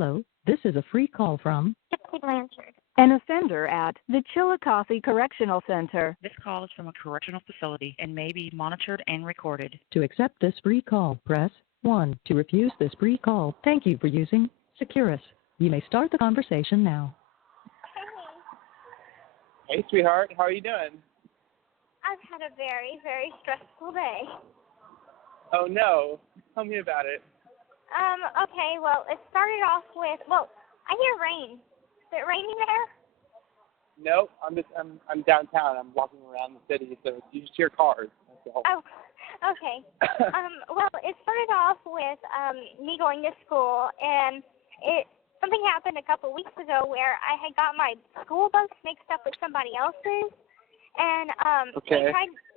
Hello, this is a free call from Gypsy Blanchard. an offender at the Chillicothe Correctional Center. This call is from a correctional facility and may be monitored and recorded. To accept this free call, press 1. To refuse this free call, thank you for using Securus. You may start the conversation now. Hey, sweetheart. How are you doing? I've had a very, very stressful day. Oh, no. Tell me about it. Okay, well, it started off with, I hear rain. Is it raining there? No, I'm downtown. I'm walking around the city, so you just hear cars. That's all. Oh, okay. Well, it started off with me going to school, and something happened a couple weeks ago where I had got my school bus mixed up with somebody else's, and Okay.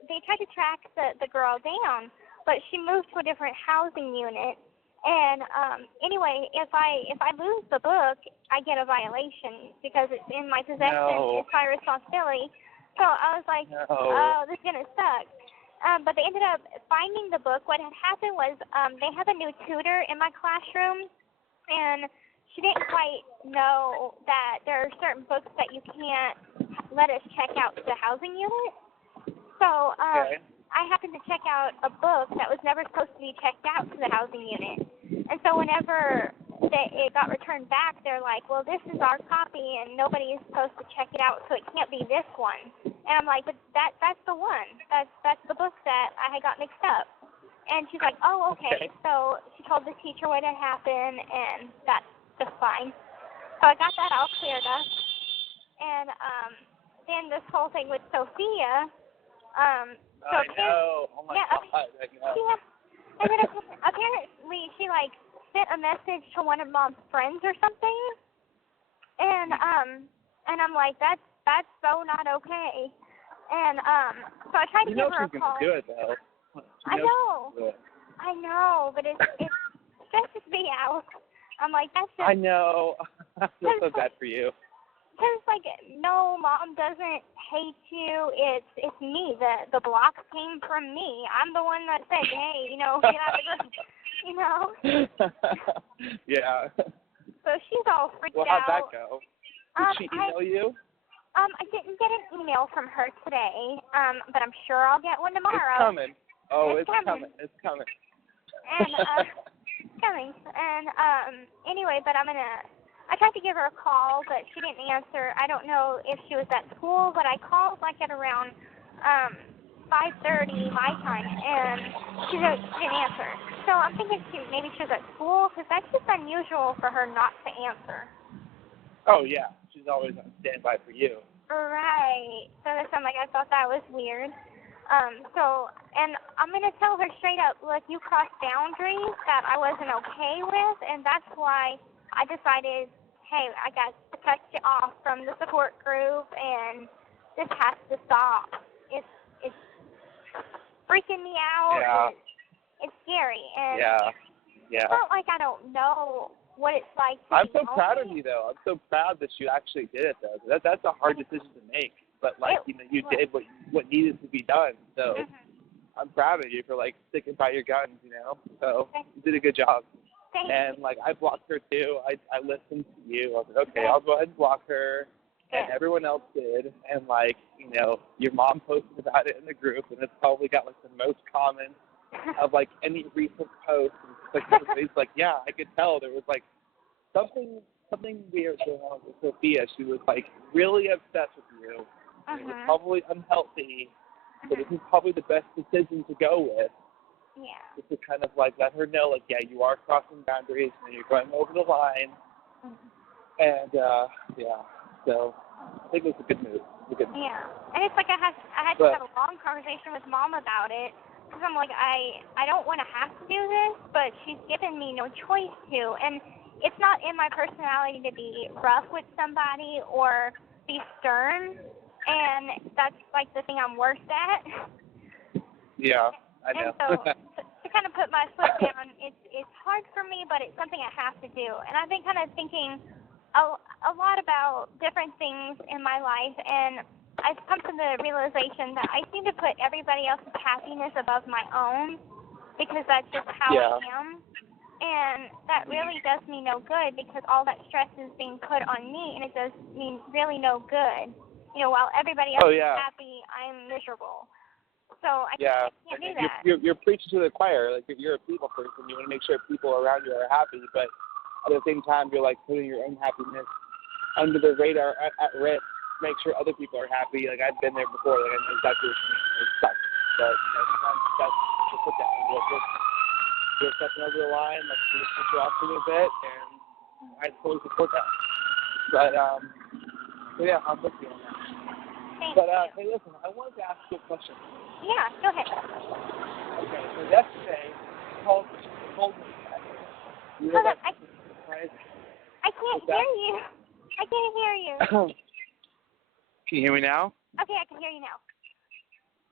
they tried to track the girl down, but she moved to a different housing unit. And anyway, if I lose the book, I get a violation because it's in my possession. No. It's my responsibility. So I was like, No. oh, this is gonna suck. But they ended up finding the book. What had happened was they have a new tutor in my classroom, and she didn't quite know that there are certain books that you can't let us check out to the housing unit. So Okay. I happened to check out a book that was never supposed to be checked out to the housing unit. And so whenever it got returned back, they're like, well, this is our copy, and nobody is supposed to check it out, so it can't be this one. And I'm like, but that's the one. That's the book that I had got mixed up. And she's like, oh, okay. So she told the teacher what had happened, and that's just fine. So I got that all cleared up. And then this whole thing with Sophia, I know. Oh, my God. I know. Yeah. And then apparently she, sent a message to one of Mom's friends or something. And I'm like, that's so not okay. And so I tried to give her a call. You know she's going to do it, though. I know, but it stresses me out. I'm like, that's just... I know. I feel so bad for you. Because, no, Mom doesn't hate you. It's me. The block came from me. I'm the one that said, hey, get out of the group, Yeah. So she's all freaked out. Well, how'd that go? Did she email you? I didn't get an email from her today, but I'm sure I'll get one tomorrow. It's coming. Oh, it's coming. It's coming. And, it's coming. And, anyway, but I tried to give her a call, but she didn't answer. I don't know if she was at school, but I called at around 5:30 my time, and she didn't answer. So I'm thinking maybe she was at school, because that's just unusual for her not to answer. Oh, yeah. She's always on standby for you. Right. So I thought that was weird. And I'm going to tell her straight up, look, you crossed boundaries that I wasn't okay with, and that's why I decided, hey, I got to cut you off from the support group, and this has to stop. It's freaking me out. Yeah. It's scary. And Yeah. it's not like I don't know what it's like to I'm be so proud of lonely. you, though. I'm so proud that you actually did it, though. That's a hard decision to make. But, you did what needed to be done. So I'm proud of you for, sticking by your guns, So you did a good job. Thank you. And, I blocked her, too. I listened to you. I was like, okay, I'll go ahead and block her. And everyone else did. And, your mom posted about it in the group, and it's probably got, the most comments of, any recent post. And everybody's like, yeah, I could tell there was, something weird going on with Sophia. She was, really obsessed with you. And it was probably unhealthy, but this is probably the best decision to go with. Yeah. Just to kind of let her know, yeah, you are crossing boundaries and you're going over the line. And so I think it was a good move. Yeah, and it's I had to have a long conversation with Mom about it, because I'm like, I don't want to have to do this, but she's given me no choice to, and it's not in my personality to be rough with somebody or be stern, and that's the thing I'm worst at. Yeah, I know. And so to kind of put my foot down, it's hard for me, but it's something I have to do. And I've been kind of thinking a lot about different things in my life, and I've come to the realization that I seem to put everybody else's happiness above my own, because that's just how I am. And that really does me no good because all that stress is being put on me, and it does me really no good. While everybody else is happy, I'm miserable. So I can't do that. You're preaching to the choir. Like, if you're a people person, you want to make sure people around you are happy, but at the same time, you're like putting your own happiness under the radar at risk to make sure other people are happy. Like, I've been there before. Like, I know exactly what you mean. It sucks. But sometimes it's best to put that into it. You're stepping over the line, like, you just put you off a little bit, and I totally support that. But, so yeah, I'm with you on that. But, hey, listen, I wanted to ask you a question. Yeah, go ahead. Okay, so yesterday, you told me that you were about to surprise me. I can't hear you. I can't hear you. Can you hear me now? Okay, I can hear you now.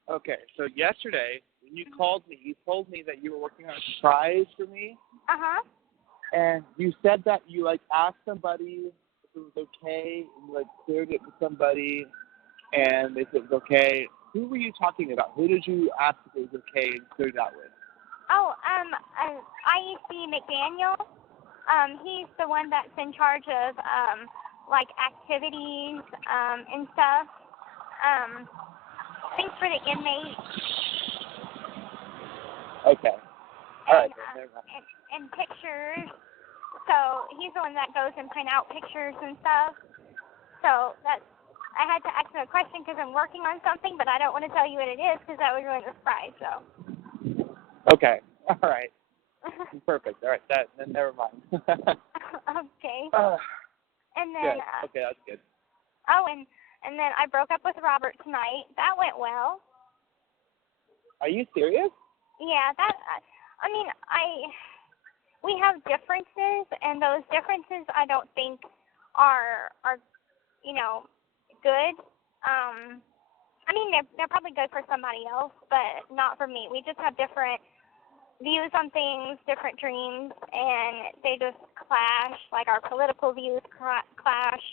Okay, so yesterday, when you called me, you told me that you were working on a surprise for me. Uh-huh. And you said that you, asked somebody if it was okay, and you, cleared it with somebody, and they said it was okay. Who were you talking about? Who did you ask if it was okay and cleared it out with? Oh, IEC McDaniel. He's the one that's in charge of, activities, and stuff. Things for the inmates. Okay. All right. And pictures. So he's the one that goes and print out pictures and stuff. So I had to ask him a question because I'm working on something, but I don't want to tell you what it is because that would ruin the surprise. So. Okay. All right. Perfect. All right. Then never mind. Okay. And then. Okay, that's good. Oh, and then I broke up with Robert tonight. That went well. Are you serious? Yeah, we have differences, and those differences I don't think are good. They're probably good for somebody else, but not for me. We just have different views on things, different dreams, and they just clash. Like, our political views clash.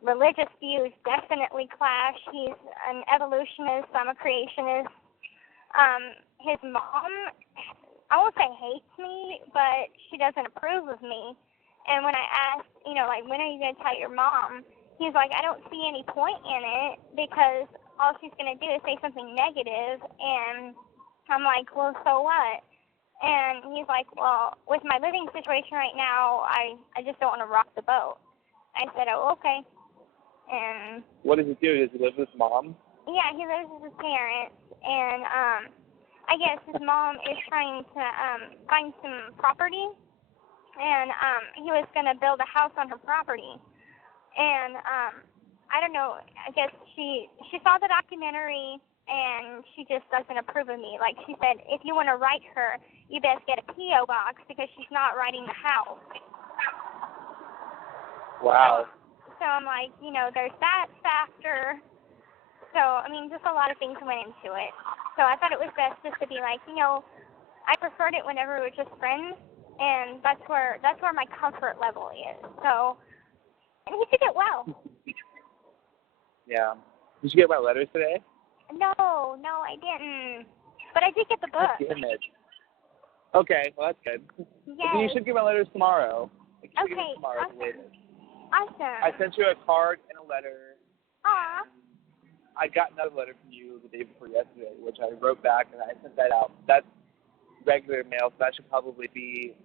Religious views definitely clash. He's an evolutionist. I'm a creationist. His mom, I won't say hates me, but she doesn't approve of me. And when I asked, when are you going to tell your mom? He's like, I don't see any point in it because all she's going to do is say something negative. And I'm like, well, so what? And he's like, well, with my living situation right now, I just don't want to rock the boat. I said, oh, okay. And what does he do? Does he live with his mom? Yeah, he lives with his parents, and I guess his mom is trying to find some property, and he was going to build a house on her property. And I don't know, I guess she saw the documentary, and she just doesn't approve of me. Like, she said, if you want to write her, you best get a P.O. box because she's not writing the house. Wow. So I'm like, there's that factor. So, just a lot of things went into it. So I thought it was best just to be like, I preferred it whenever we were just friends, and that's where my comfort level is. So, and he took it well. Yeah. Did you get my letters today? No, I didn't. But I did get the book. Damn it. Okay, well, that's good. Yes. You should get my letters tomorrow. Okay, tomorrow awesome. Awesome. I sent you a card and a letter. Aw. I got another letter from you the day before yesterday, which I wrote back and I sent that out. That's regular mail, so that should probably be,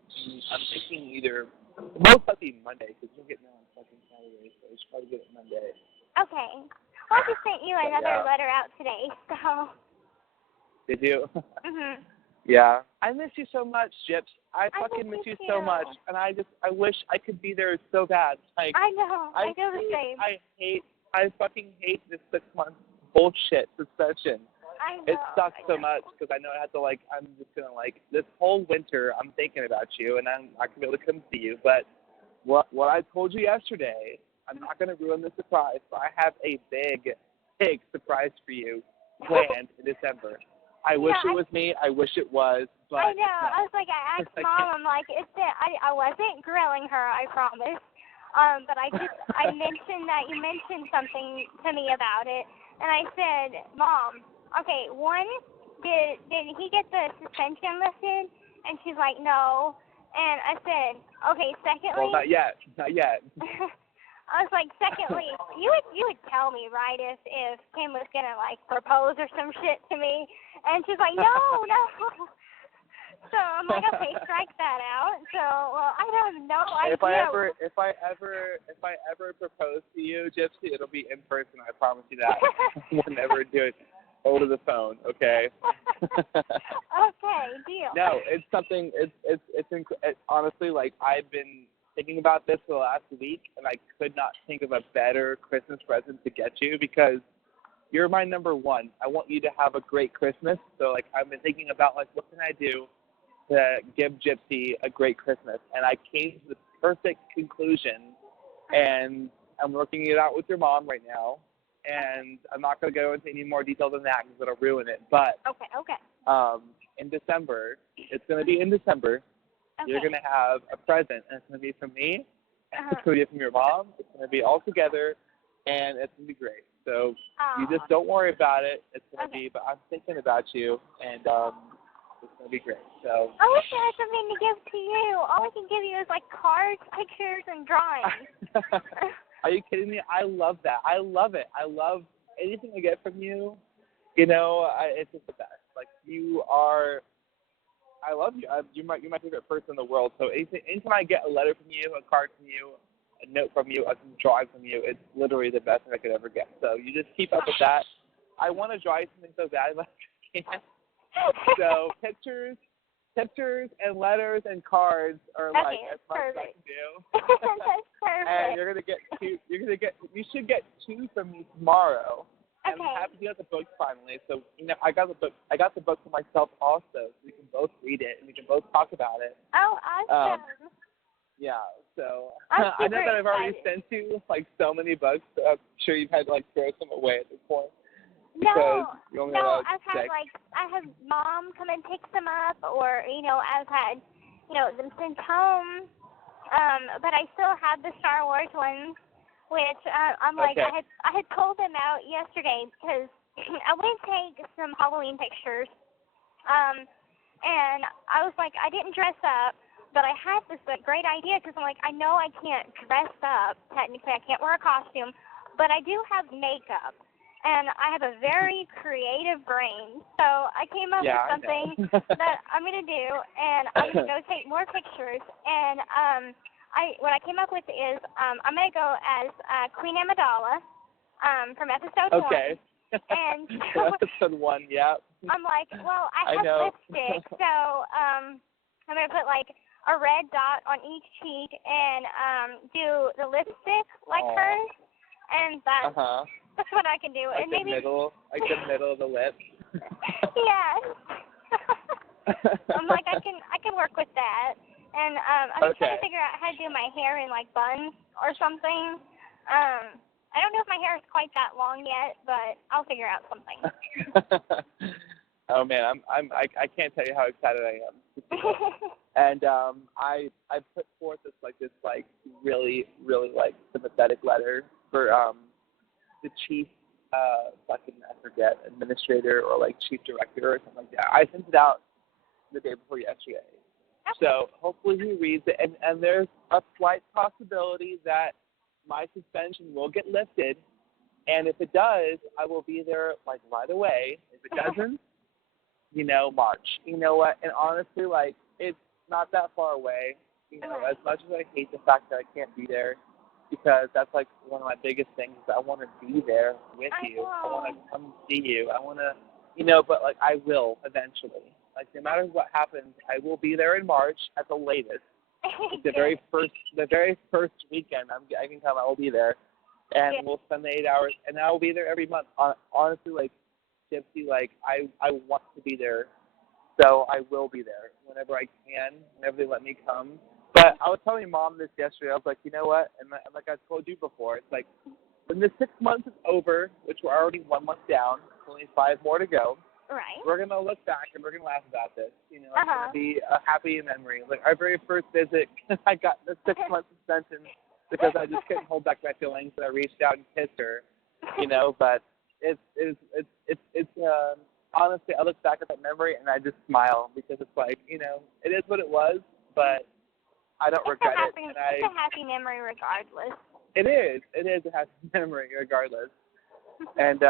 I'm thinking either, most likely Monday, because you'll get mail on fucking Saturday, so I should probably get it Monday. Okay. Well, I just sent you another letter out today, so. Did you? Mhm. Yeah. I miss you so much, Gyps. I fucking miss you too. so much, and I wish I could be there so bad. Like, I know. I feel the same. I fucking hate this 6-month bullshit suspension. I know. It sucks so much because I know I have to, I'm just going to, this whole winter I'm thinking about you, and I'm not going to be able to come see you. But what I told you yesterday, I'm not going to ruin the surprise, but I have a big surprise for you planned in December. I wish it was me. I wish it was. But I know. No. I was like, I asked Mom, I'm like, I wasn't grilling her, I promise. But I mentioned that you mentioned something to me about it, and I said, Mom, okay, one, did he get the suspension lifted? And she's like, no. And I said, okay, secondly. Well, not yet. I was like, secondly, you would tell me, right, if Kim was gonna like propose or some shit to me. And she's like, no. So I'm like, okay, strike that out. So, well, I have no idea. If I ever propose to you, Gypsy, it'll be in person. I promise you that. We'll never do it over the phone, okay? Okay, deal. No, it's something. It's honestly, like, I've been thinking about this for the last week, and I could not think of a better Christmas present to get you because you're my number one. I want you to have a great Christmas. So, like, I've been thinking about, like, what can I do to give Gypsy a great Christmas? And I came to the perfect conclusion, and I'm working it out with your mom right now. And I'm not going to go into any more detail than that because it'll ruin it. But okay. In December, it's going to be in December. Okay. You're going to have a present, and it's going to be from me. It's going to be from your mom. It's going to be all together, and it's going to be great. So you just don't worry about it. It's going to be, but I'm thinking about you, and it's going to be great. So I wish I had something to give to you. All I can give you is like cards, pictures, and drawings. Are you kidding me? I love that. I love it. I love anything I get from you. You know, it's just the best. Like, you are, I love you. You're my favorite person in the world. So anytime I get a letter from you, a card from you, a note from you, a drawing from you, it's literally the best thing I could ever get. So you just keep up with that. I want to draw you something so bad, but I can't. So pictures and letters and cards are like as much as I can do. That's perfect. And you're gonna get two. You should get two from me tomorrow. And I'm happy you got the book finally. So I got the book for myself also. So we can both read it and we can both talk about it. Oh, awesome. Yeah. So I know that I've already sent you like so many books. So I'm sure you've had to like throw some away at this point. No, I've had I have mom come and pick them up, or I've had them sent home. But I still have the Star Wars ones, which I'm like I had pulled them out yesterday because I went to take some Halloween pictures. And I was like, I didn't dress up, but I had this great idea because I'm like, I know I can't dress up technically, I can't wear a costume, but I do have makeup. And I have a very creative brain, so I came up with something that I'm going to do, and I'm going to go take more pictures. And what I came up with is I'm going to go as Queen Amidala from episode 1. Okay. And episode 1, yeah. I'm like, well, I have lipstick, so I'm going to put like a red dot on each cheek and do the lipstick like hers, and that's... That's what I can do. Like and maybe the middle of the lip. Yes. I'm like, I can work with that. And I'm trying to figure out how to do my hair in like buns or something. I don't know if my hair is quite that long yet, but I'll figure out something. Oh man, I can't tell you how excited I am. And I put forth this really like sympathetic letter for the chief, I forget, administrator or like chief director or something like that. I sent it out the day before yesterday. Okay. So hopefully he reads it, and there's a slight possibility that my suspension will get lifted, and if it does, I will be there like right away. If it doesn't, March. You know what? And honestly, like, it's not that far away. As much as I hate the fact that I can't be there, because that's like one of my biggest things is I want to be there with you. I want to come see you. I want to, but like I will eventually. Like no matter what happens, I will be there in March at the latest. the very first weekend I can come. I will be there, and we'll spend the 8 hours, and I will be there every month. Honestly, like Gypsy, like I want to be there, so I will be there whenever I can, whenever they let me come. But I was telling Mom this yesterday. I was like, you know what? And like I told you before, it's like when the 6 months is over, which we're already 1 month down, only 5 more to go. Right. We're gonna look back and we're gonna laugh about this. It's gonna be a happy memory. Like our very first visit, I got the 6 month suspension because I just couldn't hold back my feelings, and I reached out and kissed her. But it's honestly, I look back at that memory and I just smile because it's like, you know, it is what it was, but I don't regret it. And it's a happy memory regardless. It is a happy memory regardless. And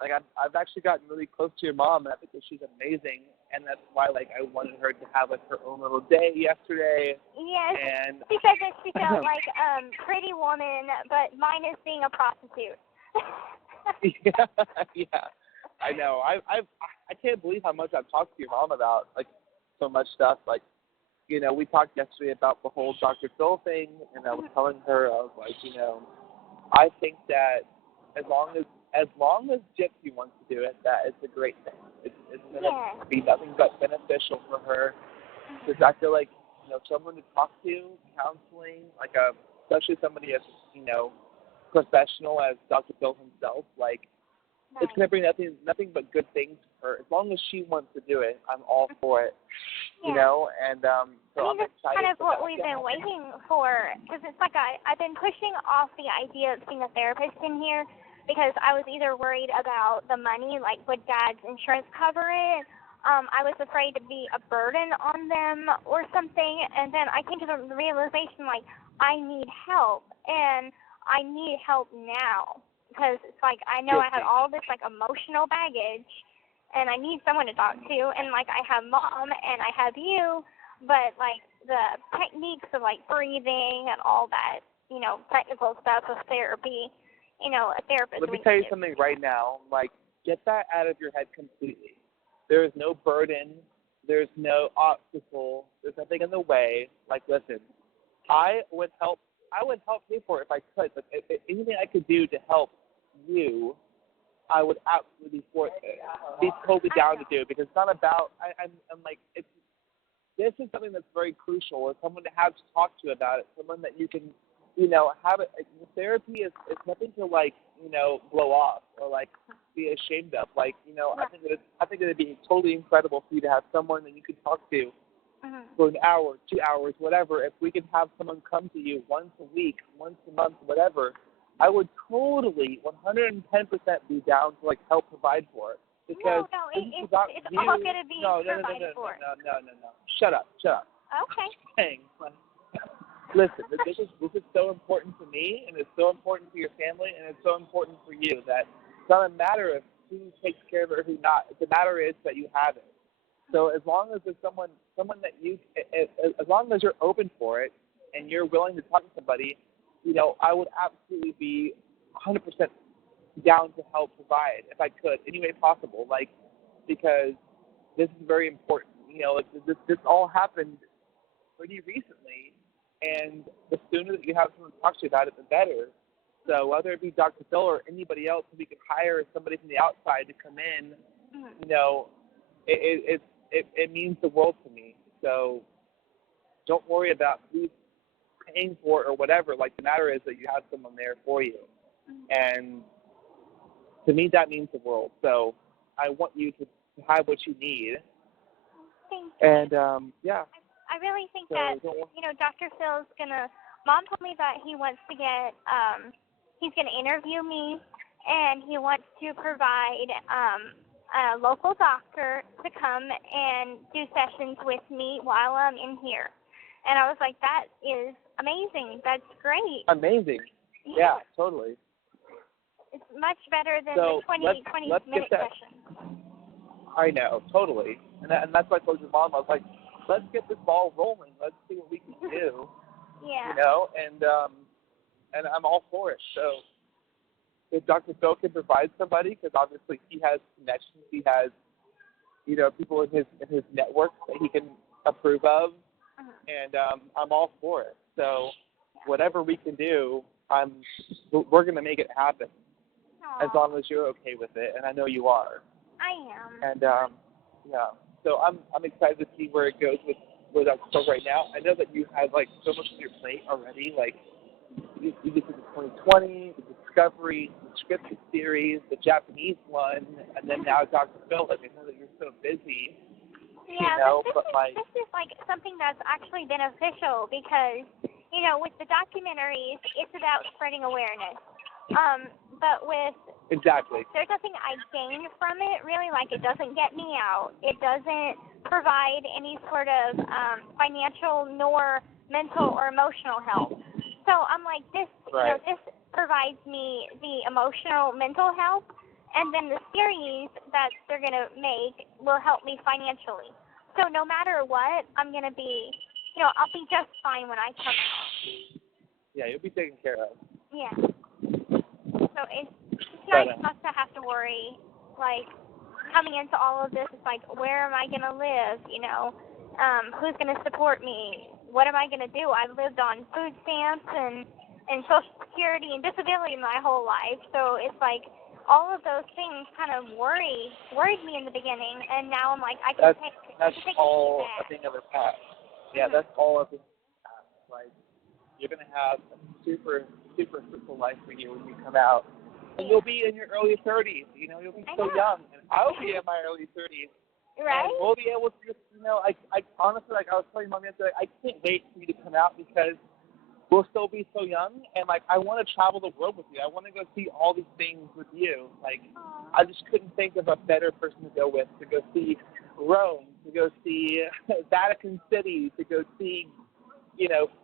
like I've actually gotten really close to your mom, and I think that she's amazing, and that's why like I wanted her to have like her own little day yesterday. Yes. And she said that she felt like Pretty Woman, but minus being a prostitute. yeah. I know. I can't believe how much I've talked to your mom about like so much stuff. Like, you know, we talked yesterday about the whole Dr. Phil thing, and I was telling her, I was like, you know, I think that as long as Gypsy wants to do it, that is a great thing. It's going to be nothing but beneficial for her, because I feel like, you know, someone to talk to, counseling, like especially somebody as, you know, professional as Dr. Phil himself, like, it's going to bring nothing but good things for her. As long as she wants to do it, I'm all for it, you know, and so I'm excited. That's kind of what we've been waiting for, because it's like I've been pushing off the idea of seeing a therapist in here, because I was either worried about the money, like would Dad's insurance cover it? I was afraid to be a burden on them or something, and then I came to the realization, like, I need help, and I need help now, because it's like I know I had all this, like, emotional baggage, and I need someone to talk to, and, like, I have Mom, and I have you, but, like, the techniques of, like, breathing and all that, you know, technical stuff of therapy, you know, a therapist. Let me tell you something right now. Like, get that out of your head completely. There is no burden. There's no obstacle. There's nothing in the way. Like, listen, I would help pay for it if I could. But if anything I could do to help you, I would absolutely be totally down to do, because it's not about. I'm like, this is something that's very crucial. Is someone to have to talk to about it. Someone that you can, you know, have it. Therapy is nothing to, like, you know, blow off or like be ashamed of. Like, you know, I think it'd be totally incredible for you to have someone that you could talk to for an hour, 2 hours, whatever. If we could have someone come to you once a week, once a month, whatever, I would totally 110% be down to, like, help provide for it. Because it's all going to be provided for. No. Shut up. Okay. Dang. Listen, this is so important to me, and it's so important for your family, and it's so important for you that it's not a matter of who takes care of it or who not. The matter is that you have it. So as long as there's someone that you, as long as you're open for it and you're willing to talk to somebody, you know, I would absolutely be 100% down to help provide if I could, any way possible. Like, because this is very important. You know, this all happened pretty recently. And the sooner that you have someone to talk to you about it, the better. So whether it be Dr. Phil or anybody else, we could hire somebody from the outside to come in, you know, it means the world to me. So don't worry about who's paying for it or whatever. Like, the matter is that you have someone there for you. And to me, that means the world. So I want you to have what you need. Thank you. And, yeah. I really think that, you know, Dr. Phil's Mom told me that he wants to he's going to interview me, and he wants to provide a local doctor to come and do sessions with me while I'm in here. And I was like, that is amazing. That's great. Amazing. Yeah, totally. It's much better than the 20-minute session. I know, totally. And that's why I told your mom, I was like, let's get this ball rolling. Let's see what we can do. Yeah. You know, and I'm all for it. So if Dr. Phil can provide somebody, because obviously he has connections, he has, you know, people in his network that he can approve of, and I'm all for it. So whatever we can do, we're going to make it happen. Aww. As long as you're okay with it, and I know you are. I am. And yeah. So I'm excited to see where it goes with Dr. Phil right now. I know that you have, like, so much on your plate already. Like, you get to the 2020, the Discovery, the scripted series, the Japanese one, and then now Dr. Phil. Like, I know that you're so busy. Yeah, you know, this is like something that's actually beneficial, because, you know, with the documentaries, it's about spreading awareness. But with Exactly. There's nothing I gain from it, really. Like, it doesn't get me out. It doesn't provide any sort of financial nor mental or emotional help. So I'm like, this, Right. this provides me the emotional, mental help, and then the series that they're going to make will help me financially. So no matter what, I'm going to be, I'll be just fine when I come out. Yeah, you'll be taken care of. Yeah. So it's nice not to have to worry, like, coming into all of this, it's like, where am I going to live, who's going to support me, what am I going to do? I've lived on food stamps and Social Security and disability my whole life, so it's like, all of those things kind of worried me in the beginning, and now I'm like, I can take all a a thing of the past. Yeah, that's all of the past. Like, you're going to have a super, super fruitful life for you when you come out. And you'll be in your early 30s, you'll be so young. And I'll be in my early 30s. Right? And we'll be able to just, I honestly, like I was telling Mom yesterday, I can't wait for you to come out because we'll still be so young. And, like, I want to travel the world with you. I want to go see all these things with you. Like, I just couldn't think of a better person to go with, to go see Rome, to go see Vatican City, to go see,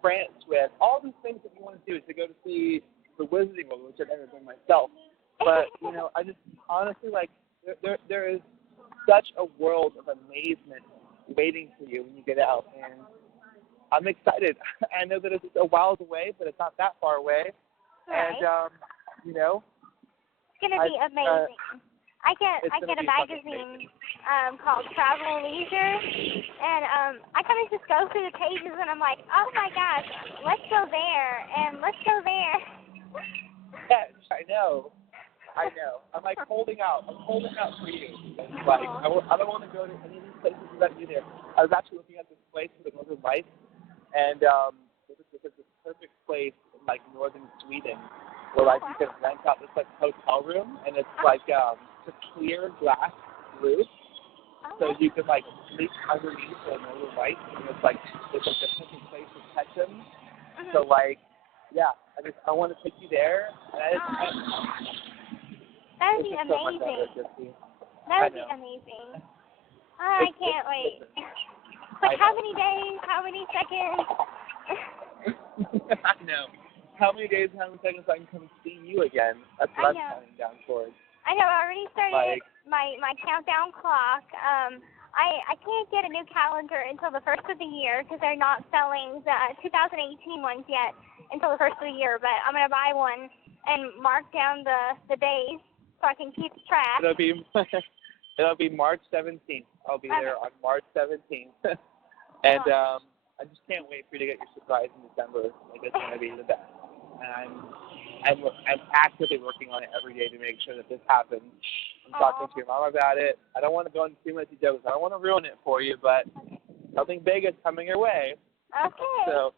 France with. All these things that you want to do, to go to see the Wizarding World, which I've never been myself. But, I just honestly, like, there is such a world of amazement waiting for you when you get out. And I'm excited. I know that it's a while away, but it's not that far away. Right. And, it's going to be amazing. I get a magazine called Travel and Leisure, and I kind of just go through the pages, and I'm like, oh, my gosh, let's go there, and let's go there. Yes, I know. I'm like holding out. I'm holding out for you. It's like, I don't want to go to any of these places without you there. I was actually looking at this place for the Northern Lights, and there's this perfect place in, like, northern Sweden where, like, you can rent out this, like, hotel room, and it's like a clear glass roof, so you can, like, sleep underneath the Northern Lights, and it's like the perfect place to catch them. So, like, yeah, I want to take you there. That would be amazing. That would be amazing. I can't wait. Like, how many days? How many seconds? I know. How many days, how many seconds I can come see you again? That's what I'm counting down towards. I know. I already started my countdown clock. I can't get a new calendar until the first of the year because they're not selling the 2018 ones yet until the first of the year. But I'm gonna buy one and mark down the days so I can keep track. It'll be March 17th. I'll be there on March 17th, and I just can't wait for you to get your surprise in December. Like, it's gonna be the best. And I'm actively working on it every day to make sure that this happens. I'm talking to your mom about it. I don't want to go into too much details. I don't want to ruin it for you, but something big is coming your way. Okay. So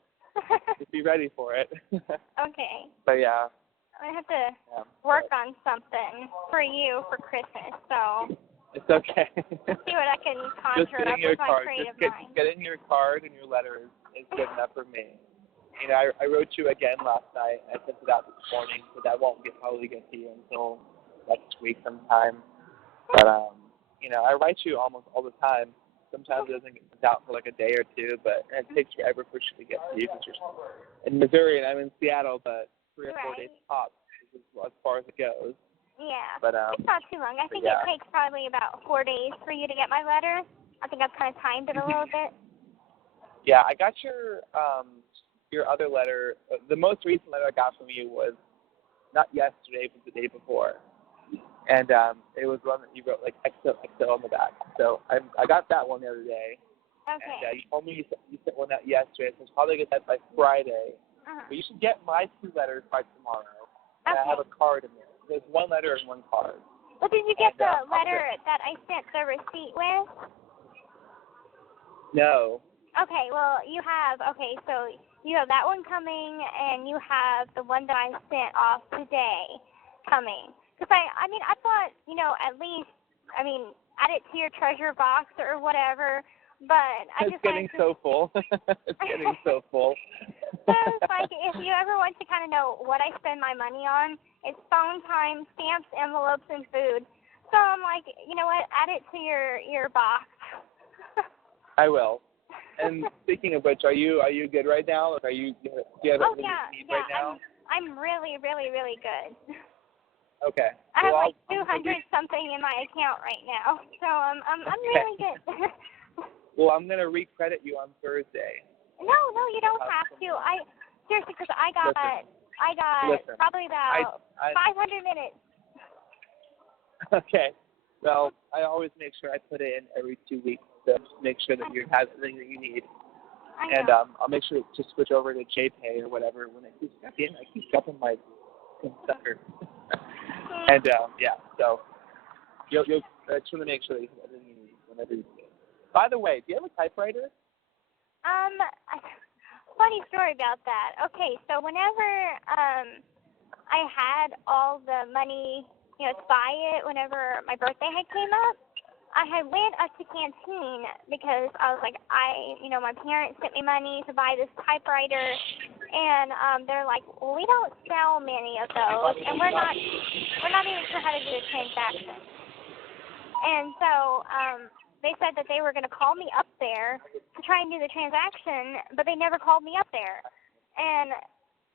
just be ready for it. Okay. But yeah. I have to work on something for you for Christmas, so. It's okay. See what I can conjure up with my creative mind. Just getting your card and your letter is good enough for me. I wrote you again last night. I sent it out this morning, so that won't probably get to you until next week sometime. But, I write you almost all the time. Sometimes it doesn't get sent out for like a day or two, but it takes forever for it to get to you because you're in Missouri and I'm in Seattle, but 3 or 4 days tops is as far as it goes. Yeah, but it's not too long. I think it takes probably about 4 days for you to get my letter. I think I've kind of timed it a little bit. Yeah, I got your other letter. The most recent letter I got from you was not yesterday, but the day before. And it was one that you wrote, like, XO on the back. So I got that one the other day. Okay. And you told me you sent one out yesterday, so it's probably going to get that by Friday. But you should get my 2 letters by tomorrow. And I have a card in there. There's 1 letter and 1 card. Well, did you get the letter that I sent the receipt with? No. Okay, well, so you have that one coming, and you have the one that I sent off today coming. Because I thought, at least, add it to your treasure box or whatever, but I It's getting so full. It's getting so full. So it's like, if you ever want to kind of know what I spend my money on, it's phone time, stamps, envelopes, and food. So I'm like, you know what? Add it to your box. I will. And speaking of which, are you good right now? Like, do you have everything you need right now? I'm really, really, really good. Okay. I have like 200 something in my account right now, so I'm really good. Well, I'm gonna recredit you on Thursday. No, you don't have to. Seriously, because I got probably about 500 minutes. Okay. Well, I always make sure I put it in every 2 weeks to make sure that you have everything that you need. And I'll make sure to switch over to JPay or whatever when it keeps stucking. I keep dropping my sucker. And so you'll I just want to make sure that you have everything you need whenever you do it. By the way, do you have a typewriter? Funny story about that. Okay, so whenever I had all the money, to buy it, whenever my birthday had came up, I had went up to Canteen because I was like, my parents sent me money to buy this typewriter, and they're like, well, we don't sell many of those, and we're not even sure how to do a transaction. And so they said that they were going to call me up there to try and do the transaction, but they never called me up there. And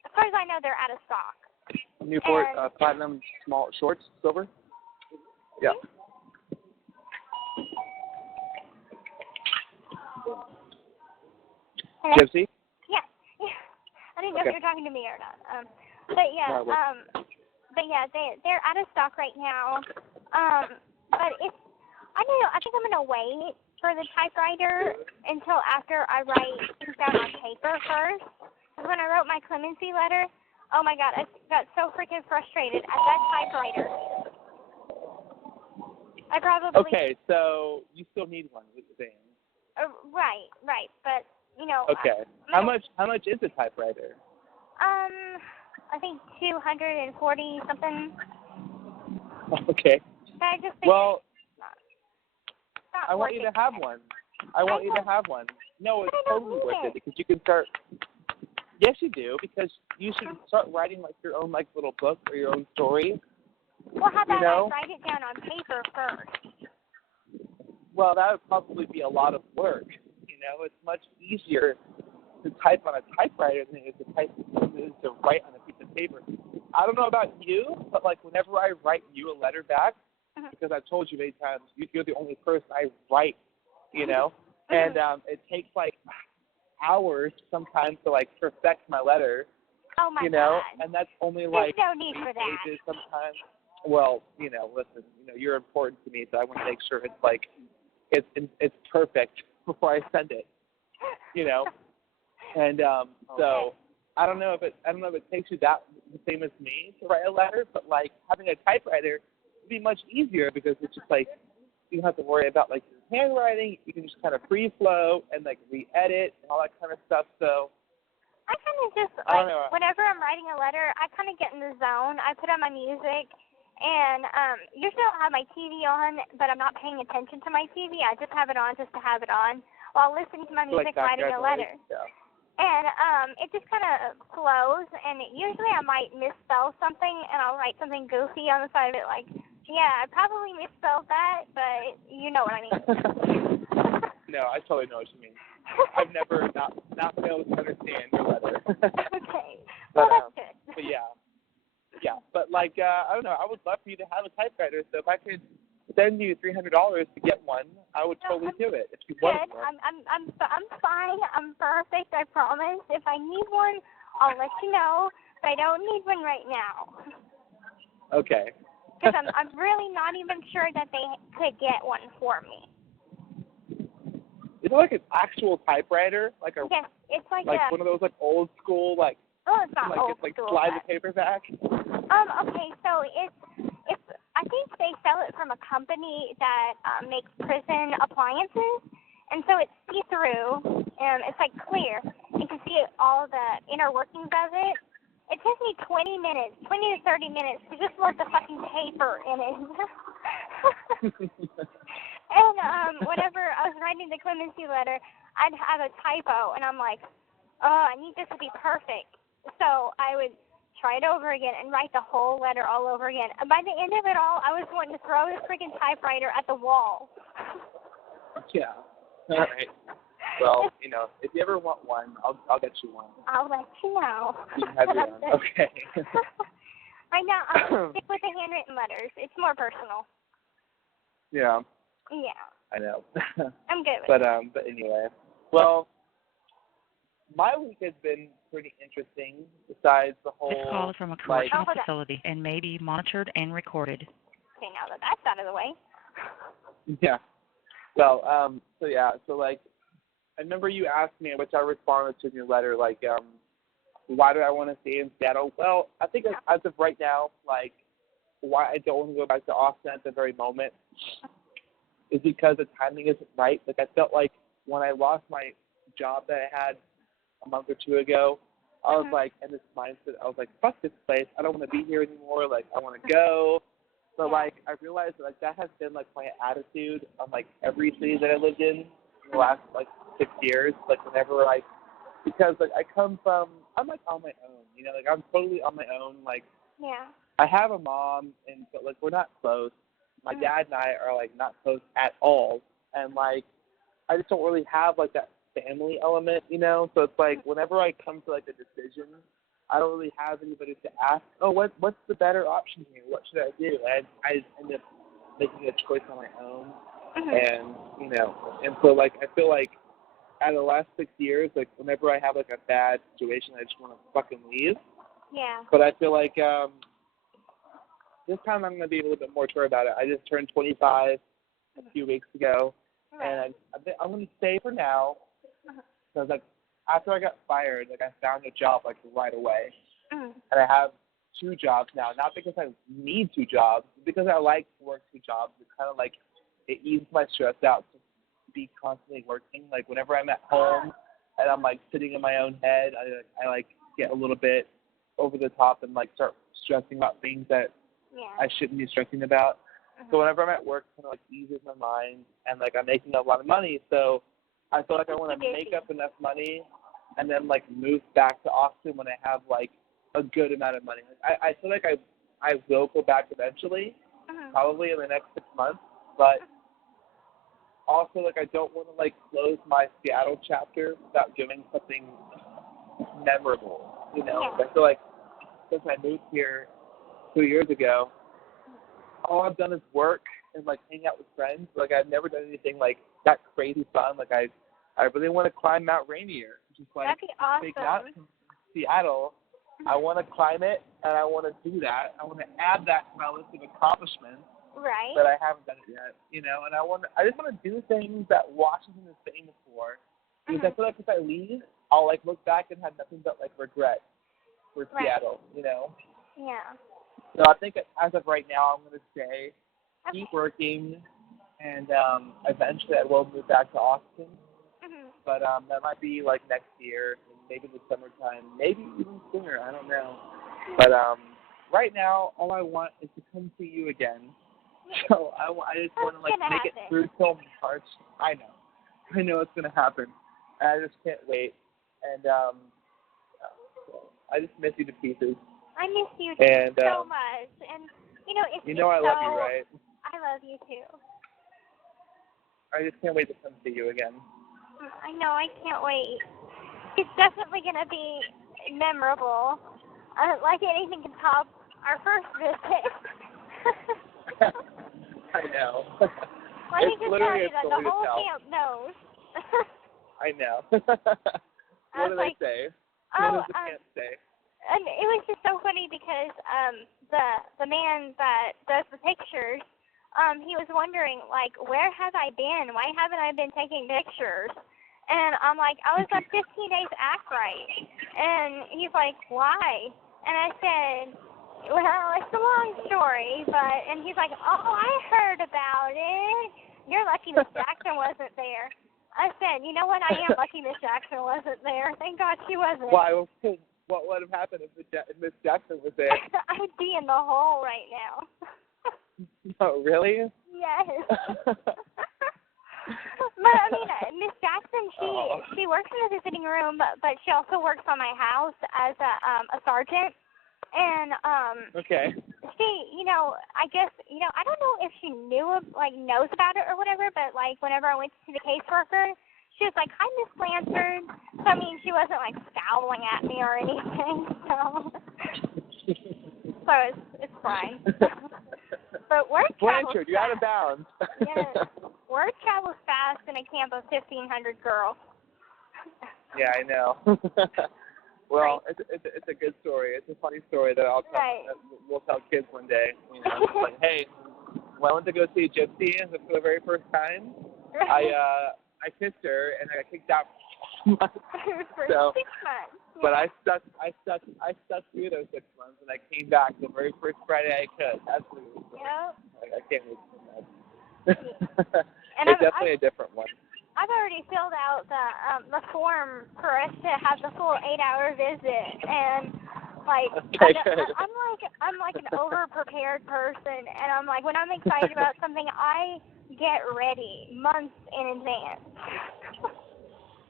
as far as I know, they're out of stock. Newport Platinum Small Shorts, silver? Yeah. Hello? Gypsy? Yeah. I didn't know if you were talking to me or not. They're out of stock right now. But I don't know, I think I'm going to wait for the typewriter until after I write things down on paper first. Because when I wrote my clemency letter, oh my God, I got so freaking frustrated at that typewriter. I probably... Okay, so you still need one, is what you're saying. Right, but, Okay. How much is a typewriter? I think 240 something. Okay. I just think I want you to have one. I want you to have one. No, it's totally worth it because you can start. Yes, you do, because you should start writing like your own little book or your own story. Well, how about I write it down on paper first? Well, that would probably be a lot of work. It's much easier to type on a typewriter than it is to write on a piece of paper. I don't know about you, but whenever I write you a letter back, because I've told you many times, you're the only person I write, and it takes hours sometimes to perfect my letter. Oh my God. And that's only There's no need for that. pages sometimes. Well, listen, you're important to me, so I want to make sure it's perfect before I send it, and so I don't know if it takes you the same as me to write a letter, but having a typewriter would be much easier because it's just you don't have to worry about your handwriting. You can just kind of free flow and re-edit and all that kind of stuff. So I kind of just whenever I'm writing a letter, I kind of get in the zone. I put on my music. And usually I don't have my TV on, but I'm not paying attention to my TV. I just have it on just to have it on while listening to my music, writing a letter. Yeah. And it just kind of flows, and usually I might misspell something, and I'll write something goofy on the side of it, I probably misspelled that, but you know what I mean. No, I totally know what you mean. I've never not been able to understand your letter. Okay. Well, that's good. But yeah, but I don't know. I would love for you to have a typewriter. So if I could send you $300 to get one, I would totally do it. If you want one. I'm fine. I'm perfect. I promise. If I need one, I'll let you know. But I don't need one right now. Okay. Because I'm really not even sure that they could get one for me. Is it an actual typewriter? Yes, it's one of those old school Oh, it's not old school. Slide the paper back? Okay, so it's I think they sell it from a company that makes prison appliances, and so it's see-through, and it's clear. You can see all the inner workings of it. It takes me 20 to 30 minutes to just load the fucking paper in it. And whenever I was writing the clemency letter, I'd have a typo, and I'm like, oh, I need this to be perfect. So I would try it over again and write the whole letter all over again. And by the end of it all, I was wanting to throw the freaking typewriter at the wall. Yeah. All right. Well, if you ever want one, I'll get you one. I'll let you know. You can have your own. Okay. Right now, I'm stick with the handwritten letters. It's more personal. Yeah. Yeah. I know. I'm good with it. But anyway. Well, my week has been pretty interesting besides the whole... This call is from a correctional facility and may be monitored and recorded. Okay, now that that's out of the way. Yeah. Well, so I remember you asked me, which I responded to in your letter, why do I want to stay in Seattle? Well, I think as of right now, why I don't want to go back to Austin at the very moment is because the timing isn't right. I felt like when I lost my job that I had a month or two ago, I was in this mindset, I was like, fuck this place. I don't want to be here anymore. I want to go. So, I realized that has been, my attitude on, every city that I lived in the last, 6 years. Whenever because, I come from, I'm, on my own, I'm totally on my own. Yeah. I have a mom, but we're not close. My dad and I are, not close at all. And, I just don't really have, that family element, So it's, whenever I come to, a decision, I don't really have anybody to ask, what's the better option here? What should I do? And I end up making a choice on my own. And, and so, I feel out of the last 6 years, whenever I have, a bad situation, I just want to fucking leave. Yeah. But I feel this time I'm going to be a little bit more sure about it. I just turned 25 a few weeks ago, and I'm going to stay for now because, after I got fired, I found a job, right away. And I have 2 jobs now, not because I need 2 jobs, but because I like to work 2 jobs. It's kind of it eases my stress out to be constantly working. Whenever I'm at home and I'm, sitting in my own head, I get a little bit over the top and, start stressing about things that I shouldn't be stressing about. So whenever I'm at work, it kind of, eases my mind, and, I'm making a lot of money. So I feel I want to make up enough money and then, move back to Austin when I have, a good amount of money. I feel I will go back eventually, probably in the next 6 months, but also, I don't want to, close my Seattle chapter without doing something memorable, I feel since I moved here 2 years ago, all I've done is work and, hang out with friends. I've never done anything, that crazy fun. I really want to climb Mount Rainier, which is, that'd be awesome. big mountain in Seattle. I want to climb it, and I want to do that. I want to add that to my list of accomplishments. Right. But I haven't done it yet, and I just want to do things that Washington is famous for. Because I feel if I leave, I'll look back and have nothing but regret for Seattle, Yeah. So I think as of right now, I'm going to stay, keep working, and eventually I will move back to Austin. But that might be next year, maybe the summertime, maybe even sooner. I don't know. But right now, all I want is to come see you again. So I just want to make it through till March. I know it's gonna happen. And I just can't wait. And I just miss you to pieces. I miss you so much. And I love you, right? I love you too. I just can't wait to come see you again. I know, I can't wait. It's definitely gonna be memorable. Anything can top our first visit. I know. Let me just tell you that the whole camp knows. I know. What do they say? What does the camp say? And it was just so funny because the man that does the pictures, he was wondering, where have I been? Why haven't I been taking pictures? And I'm like, I was on 15 days act right. And he's like, why? And I said, well, it's a long story, and he's like, oh, I heard about it. You're lucky Miss Jackson wasn't there. I said, you know what? I am lucky Miss Jackson wasn't there. Thank God she wasn't. Why? What would have happened if Miss Jackson was there? I'd be in the hole right now. Oh, really? Yes. But I mean, Miss Jackson, she works in the visiting room, but she also works on my house as a sergeant. And Okay. she, I guess, I don't know if she knows about it or whatever, but like whenever I went to the caseworker, she was like, "Hi, Miss Blanchard." So I mean, she wasn't like scowling at me or anything. So it's fine. But word travels Blanchard, you're out of bounds. Yes. Word travels fast in a camp of 1,500 girls. Yeah, I know. Well, right. It's a good story. It's a funny story that we'll tell kids one day. It's like, hey, when I went to go see Gypsy for the very first time, I kissed her and I got kicked out. For 6 months. But I stuck through those 6 months, and I came back the very first Friday I could. That's what it was. Yep. I can't wait to that. And it's definitely a different one. I've already filled out the form for us to have the full 8-hour visit, and like I'm like an over-prepared person, and I'm like when I'm excited about something, I get ready months in advance.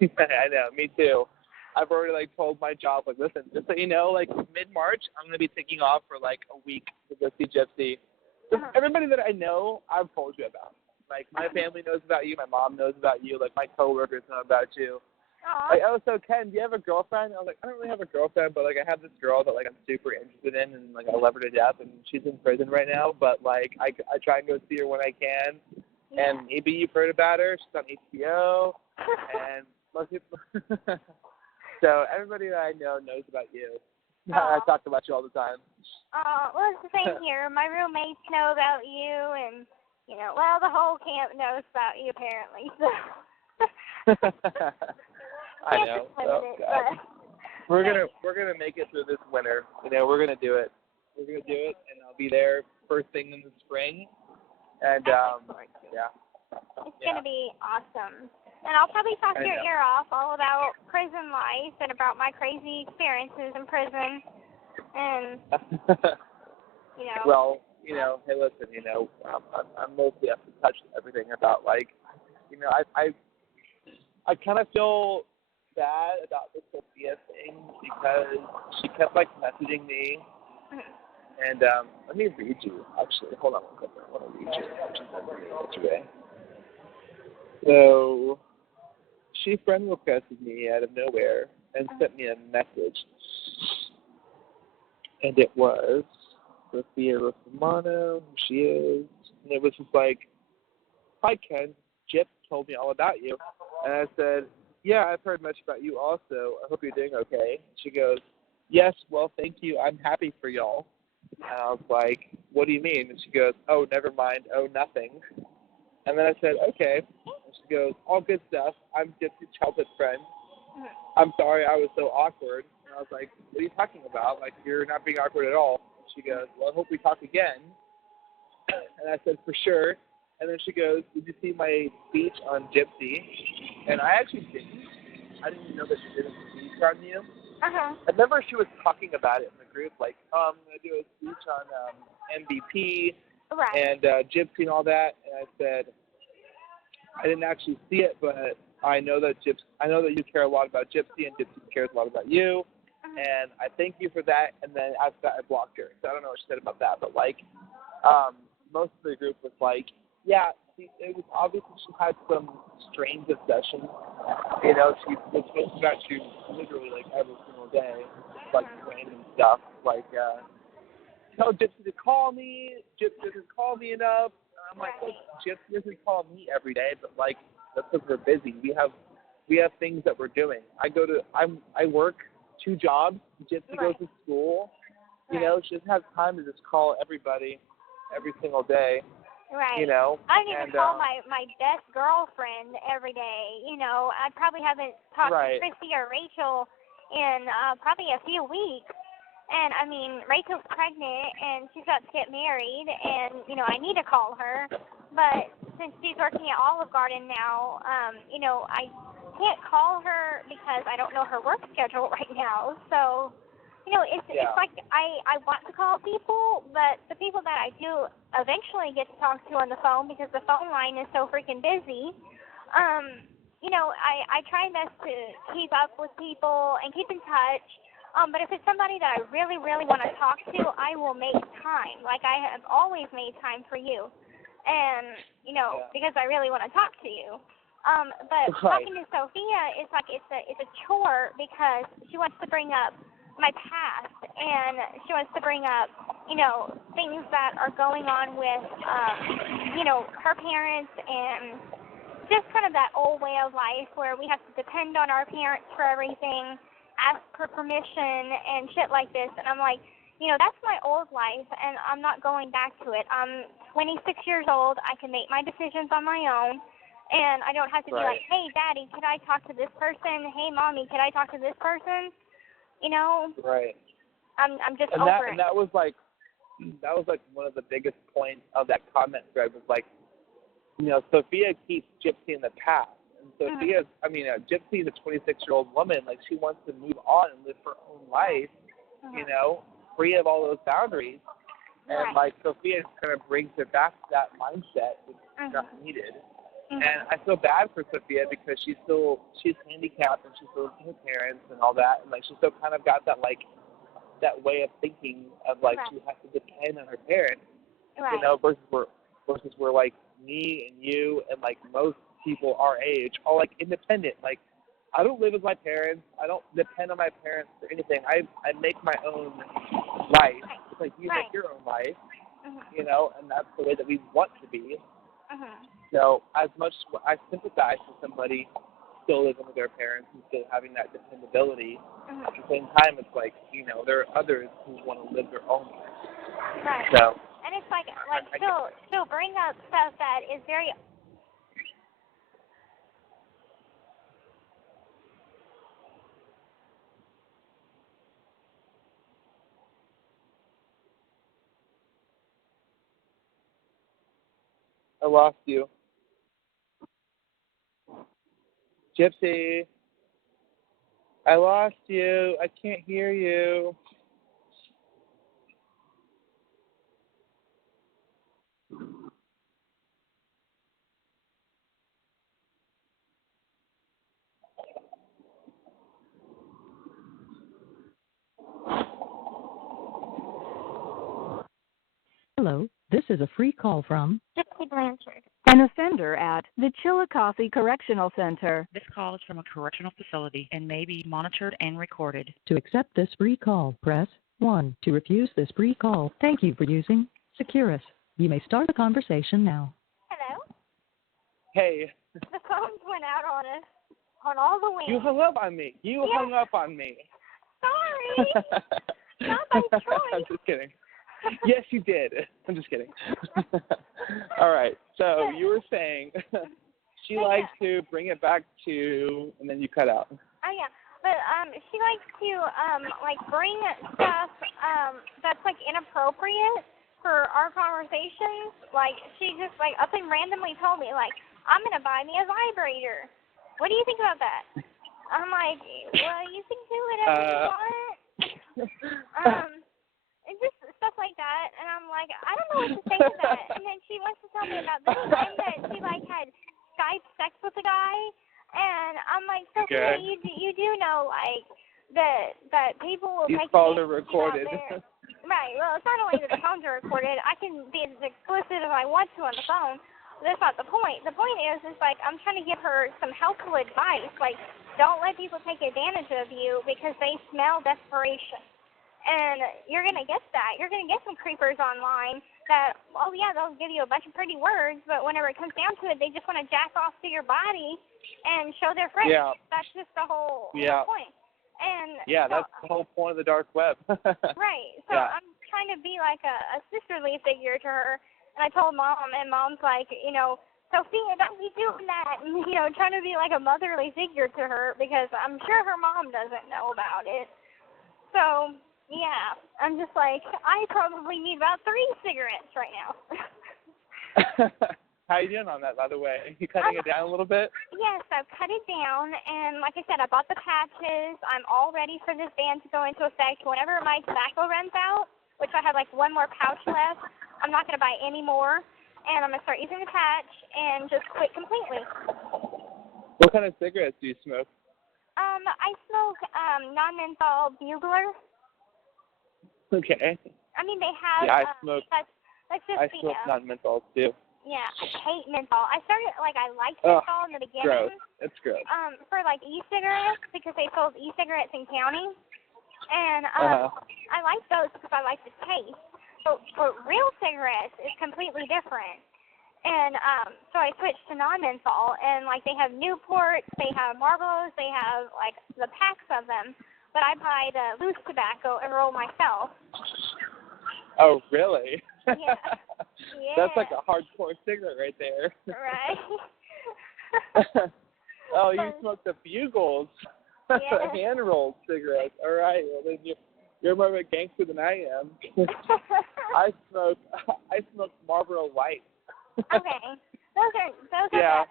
I know, me too. I've already told my job, listen, just so you know, mid-March, I'm gonna be taking off for a week to go see Gypsy. Everybody that I know, I've told you about. My family knows about you, my mom knows about you, my coworkers know about you. Aww. So Ken, do you have a girlfriend? I was like, I don't really have a girlfriend, but I have this girl that I'm super interested in, and I love her to death, and she's in prison right now, but I try and go see her when I can. Yeah. And maybe you've heard about her. She's on HBO, and most people. So everybody that I know knows about you. I talk about you all the time. Well, it's the same here. My roommates know about you, and the whole camp knows about you apparently. So. I know. We're gonna make it through this winter. We're gonna do it. We're gonna do it, and I'll be there first thing in the spring. And yeah. It's gonna be awesome. And I'll probably talk your ear off all about prison life and about my crazy experiences in prison. And, Well, hey, listen, I'm mostly up to touch with everything about, I kind of feel bad about the Sophia thing because she kept, messaging me. And let me read you, actually. Hold on one second. I want to read you what she sent me yesterday. So she friend requested me out of nowhere and sent me a message. And it was Sophia Romano, who she is. And it was just hi, Ken. Gyp told me all about you. And I said, yeah, I've heard much about you also. I hope you're doing okay. She goes, yes, well, thank you. I'm happy for y'all. And I was like, what do you mean? And she goes, oh, never mind. Oh, nothing. And then I said, okay. And she goes, all good stuff. I'm Gypsy's childhood friend. I'm sorry I was so awkward. And I was like, what are you talking about? You're not being awkward at all. And she goes, well, I hope we talk again. And I said, for sure. And then she goes, did you see my speech on Gypsy? And I actually didn't. I didn't even know that she did a speech on you. I remember she was talking about it in the group, I'm going to do a speech on MVP and Gypsy and all that. And I said, I didn't actually see it, but I know that you care a lot about Gypsy, and Gypsy cares a lot about you. And I thank you for that. And then after that, I blocked her. So I don't know what she said about that, but most of the group was yeah, it was obviously she had some strange obsession. She was supposed about you literally every single day, random stuff, tell Gypsy to call me. Gypsy doesn't call me enough. I'm look, Gypsy doesn't call me every day, but that's because we're busy. We have things that we're doing. I work 2 jobs. Gypsy goes to school. She doesn't have time to just call everybody every single day. Right. I don't even call my best girlfriend every day. I probably haven't talked to Christy or Rachel in probably a few weeks. And, I mean, Rachel's pregnant, and she's about to get married, and, I need to call her. But since she's working at Olive Garden now, I can't call her because I don't know her work schedule right now. So, it's I want to call people, but the people that I do eventually get to talk to on the phone because the phone line is so freaking busy, I try best to keep up with people and keep in touch. But if it's somebody that I really, really want to talk to, I will make time. Like I have always made time for you. And, because I really want to talk to you. But talking to Sophia is like it's a chore because she wants to bring up my past and she wants to bring up, things that are going on with, her parents and just kind of that old way of life where we have to depend on our parents for everything, ask for permission and shit like this. And I'm like, that's my old life and I'm not going back to it. I'm 26 years old. I can make my decisions on my own. And I don't have to be like, hey, Daddy, could I talk to this person? Hey, Mommy, could I talk to this person? Right. I'm just and over it. And that was like one of the biggest points of that comment thread was like, Sophia keeps Gypsy in the past. And Sophia's, Gypsy's a 26-year-old woman. Like, she wants to move on and live her own life, free of all those boundaries. And, like, Sophia kind of brings her back to that mindset, which is not needed. And I feel bad for Sophia because she's handicapped and she's still with her parents and all that. And, like, she's still kind of got that, like, that way of thinking of, like, she has to depend on her parents, versus where, like, me and you and, like, most people our age are, like, independent. Like, I don't live with my parents. I don't depend on my parents for anything. I make my own life. It's like you make your own life, and that's the way that we want to be. So as much I sympathize with somebody still living with their parents and still having that dependability, at the same time, it's like, there are others who want to live their own life. Right. So, and it's like she'll bring up stuff that is very. I lost you. Gypsy, I lost you. I can't hear you. Hello, this is a free call from Gypsy Blanchard. an offender at the Chillicothe Correctional Center. This call is from a correctional facility and may be monitored and recorded. To accept this free call, press 1. To refuse this free call, thank you for using Securus. You may start the conversation now. Hello? Hey. The phones went out on us, on all the wings. You hung up on me. You hung up on me. Sorry. Not by choice. I'm just kidding. Yes, you did. I'm just kidding. All right. So you were saying she likes to bring it back to, and then you cut out. Oh, yeah. But she likes to, bring stuff that's, inappropriate for our conversations. Like, she just, up and randomly told me, I'm going to buy me a vibrator. What do you think about that? I'm like, well, you can do whatever you want. And just stuff like that. And I'm like, I don't know what to say to that. And then she wants to tell me about the time that she, had Skype sex with a guy. And I'm like, Sophia, you do know, that people will These take calls are recorded. Right. Well, it's not only that the phones are recorded. I can be as explicit as I want to on the phone. But that's not the point. The point is I'm trying to give her some helpful advice. Don't let people take advantage of you because they smell desperation. And you're going to get that. You're going to get some creepers online that, they'll give you a bunch of pretty words, but whenever it comes down to it, they just want to jack off to your body and show their friends. Yeah. That's just the whole point. And that's the whole point of the dark web. Right. So I'm trying to be like a sisterly figure to her. And I told Mom, and Mom's like, Sophia, don't be doing that. And, trying to be like a motherly figure to her because I'm sure her mom doesn't know about it. So, yeah, I'm just like, I probably need about 3 cigarettes right now. How are you doing on that, by the way? You cutting it down a little bit? Yes, I've cut it down, and like I said, I bought the patches. I'm all ready for this ban to go into effect. Whenever my tobacco runs out, which I have 1 more pouch left, I'm not going to buy any more, and I'm going to start using the patch and just quit completely. What kind of cigarettes do you smoke? I smoke non-menthol Bugler. Okay. I mean, they have. Yeah, I smoke. That's just I smoke non-menthol too. Yeah, I hate menthol. I liked menthol in the beginning. Gross. It's gross. For like e-cigarettes because they sold e-cigarettes in county, and I like those because I like the taste. But for real cigarettes, it's completely different. And so I switched to non-menthol, and like they have Newports, they have Marlboros, they have like the packs of them. But I buy the loose tobacco and roll myself. Oh, really? Yeah. That's like a hardcore cigarette right there. Right. Oh, you smoke the Bugles. Yeah. The hand-rolled cigarettes. All right. Well, then you're more of a gangster than I am. I smoke Marlboro Light. Okay. Those are yeah. better.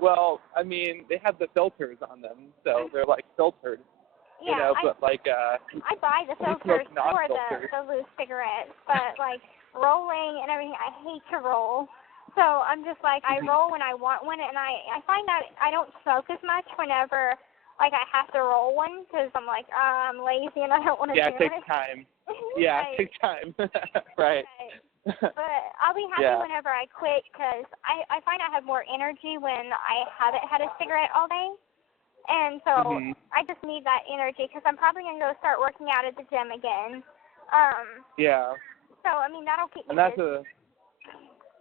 Well, I mean, they have the filters on them, so they're like filtered. Yeah, you know, but like I buy the filters for the loose cigarettes, but like rolling and everything, I hate to roll. So I'm just like, I roll when I want one, and I find that I don't smoke as much whenever like I have to roll one because I'm like, I'm lazy and I don't want to do it. Yeah, it takes time. Yeah, it takes time. Right. But I'll be happy whenever I quit because I find I have more energy when I haven't had a cigarette all day. And so I just need that energy because I'm probably going to go start working out at the gym again. Yeah. So, I mean, that'll keep me busy.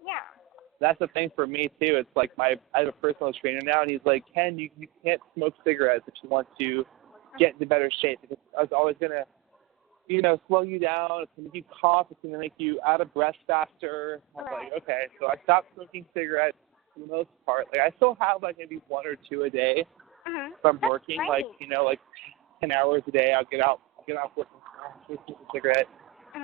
Yeah. That's the thing for me, too. It's like I have a personal trainer now, and he's like, Ken, you can't smoke cigarettes if you want to get into better shape because it's always going to, you know, slow you down. It's going to make you cough. It's going to make you out of breath faster. I was like, okay. So I stopped smoking cigarettes for the most part. Like, I still have, like, maybe one or two a day. If I'm working, like, you know, like 10 hours a day, I'll get out working, smoke a cigarette.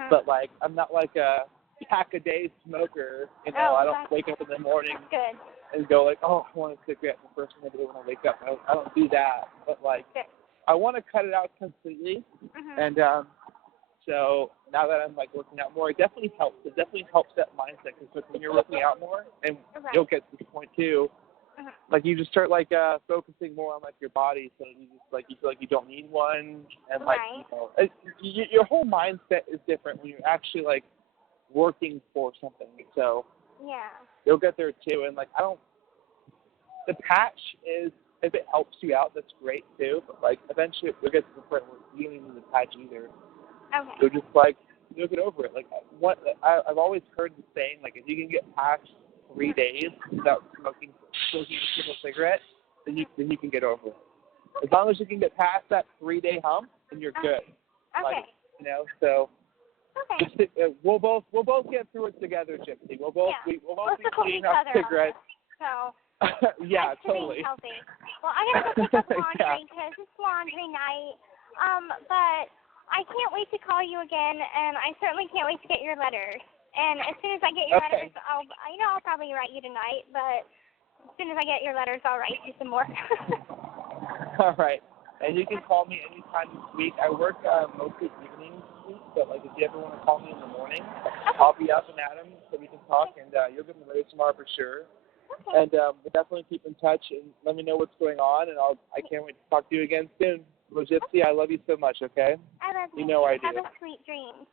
But, like, I'm not like a pack-a-day smoker. You know, I don't wake up in the morning and go like, oh, I want a cigarette the first thing I do when I wake up. I don't do that. But, like, I want to cut it out completely. And so now that I'm, like, working out more, it definitely helps. It definitely helps that mindset because when you're working out more, and you'll get to this point, too, like you just start like focusing more on like your body, so you just like you feel like you don't need one, and like you know, your whole mindset is different when you're actually like working for something. So you'll get there too. And like the patch is, if it helps you out, that's great too. But like eventually you'll get to the point where you don't even need the patch either. Okay. So just like you'll get over it. Like I've always heard the saying, like if you can get past 3 days without smoking a single cigarette, then you can get over it. As long as you can get past that 3-day hump, then you're good. Okay. Like, you know, so just, we'll both get through it together, Gypsy. We'll both be cleaning up cigarettes. So yeah, totally. Healthy. Well, I gotta go pick up laundry because it's laundry night. But I can't wait to call you again, and I certainly can't wait to get your letters. And as soon as I get your letters, I'll probably write you tonight, but as soon as I get your letters, I'll write you some more. All right. And you can call me anytime this week. I work mostly evenings this week, but like if you ever want to call me in the morning, I'll be up and at 'em so we can talk, and you'll get my letters tomorrow for sure. Okay. And we'll definitely keep in touch and let me know what's going on, and I can't wait to talk to you again soon. Well, Gypsy, I love you so much, okay? I love you. You know I do. Have a sweet dream.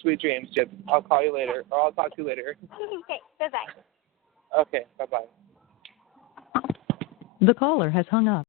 Sweet dreams, Gypsy. I'll call you later, or I'll talk to you later. Okay, bye-bye. Okay, bye-bye. The caller has hung up.